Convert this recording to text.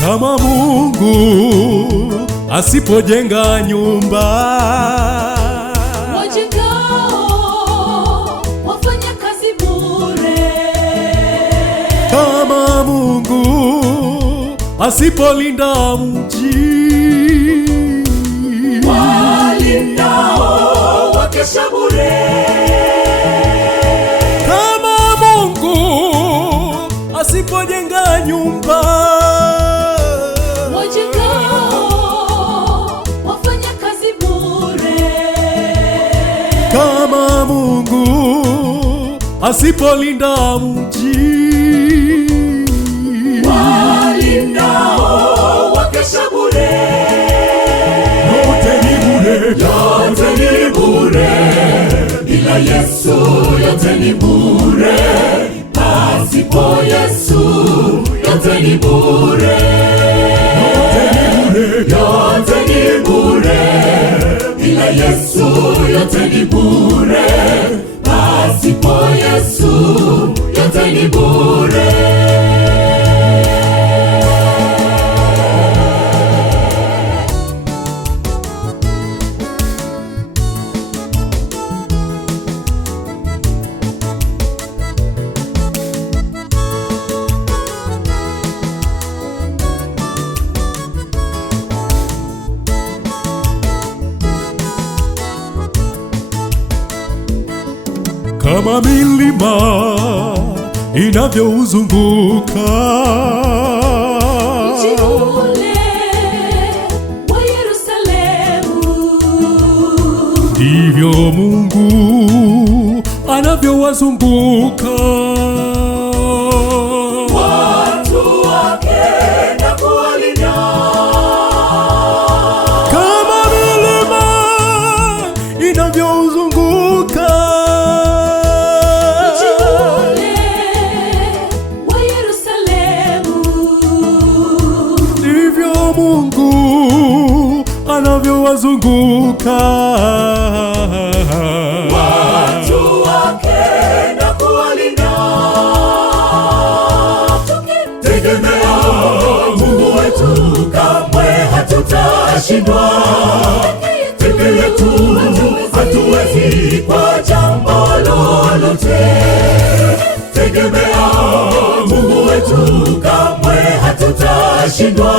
Kama Mungu asipojenga nyumba, wajengao wafanya kazi bure. Kama Mungu asipolinda mji, walindao wakesha bure. Kama Mungu asipojenga nyumba, wajengao wafanya kazi bure. Kama Mungu asipolinda mji, walindao wakesha bure. yote ni bure, Yote ni bure, bila Yesu yote ni bure. Pasipo Yesu yote ni bure. Yote ni bure, bila Yesu yote ni bure. Pasipo Yesu yote ni bure. kama milima inavyouzunguka mji ule wa Yerusalemu, ndivyo Mungu anavyowazunguka watu wake na kuwalinda. kama milima inavyouzunguka Mji ule wa Yerusalemu, ndivyo Mungu anavyowazunguka watu wake na kuwalinda. Tukitegemea Mungu wetu kamwe hatutashindwa. Peke yetu hatuwezi kwa jambo lolote. Tegemea Mungu wetu kamwe hatutashindwa.